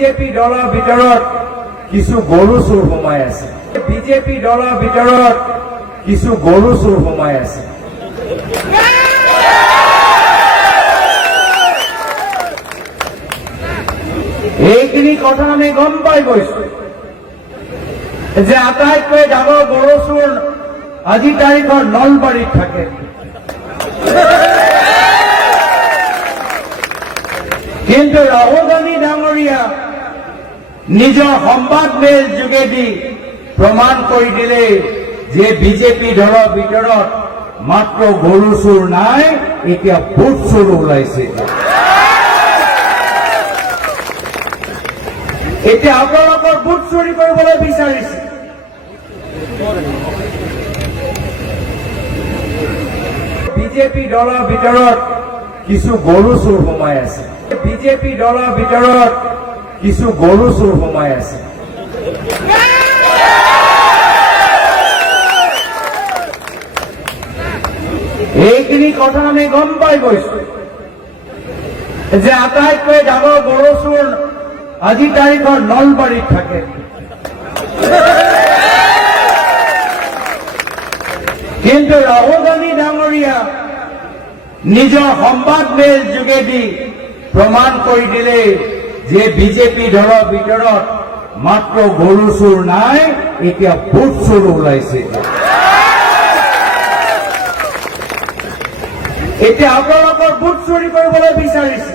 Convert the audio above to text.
BJP দলৰ ভিতৰত কিছু গৰু চোৰ সোমাই আছে। বিজেপি দলৰ ভিতৰত কিছু গৰু চোৰ সোমাই আছে। এইখিনি কথা আমি গম পাই গৈছো যে আটাইতকৈ ডাঙৰ গৰু চোৰ আজি তাৰিখত নলবাৰীত থাকে। কিন্তু ৰাহুল গান্ধী ডাঙৰীয়া নিজৰ সংবাদ মেল যোগেদি প্ৰমাণ কৰি দিলে যে বিজেপি দলৰ ভিতৰত মাত্ৰ গৰু চোৰ নাই, এতিয়া ভোট চোৰ ওলাইছে। এতিয়া আপোনালোকৰ ভোট চুৰি কৰিবলৈ বিচাৰিছে। বিজেপি দলৰ ভিতৰত কিছু গৰু চোৰ সোমাই আছে। বিজেপি দলৰ ভিতৰত কিছু গৰু চোৰ সোমাই আছে। এইখিনি কথা আমি গম পাই গৈছো যে আটাইতকৈ ডাঙৰ গৰু চোৰ আজি তাৰিখত নলবাৰীত থাকে। কিন্তু ৰাহুল গান্ধী ডাঙৰীয়া নিজৰ সংবাদ মেল যোগেদি প্ৰমাণ কৰি দিলে যে বিজেপি দলৰ ভিতৰত মাত্ৰ গৰু চোৰ নাই, এতিয়া ভোট চোৰ ওলাইছে। এতিয়া আপোনালোকৰ ভোট চুৰি কৰিবলৈ বিচাৰিছে।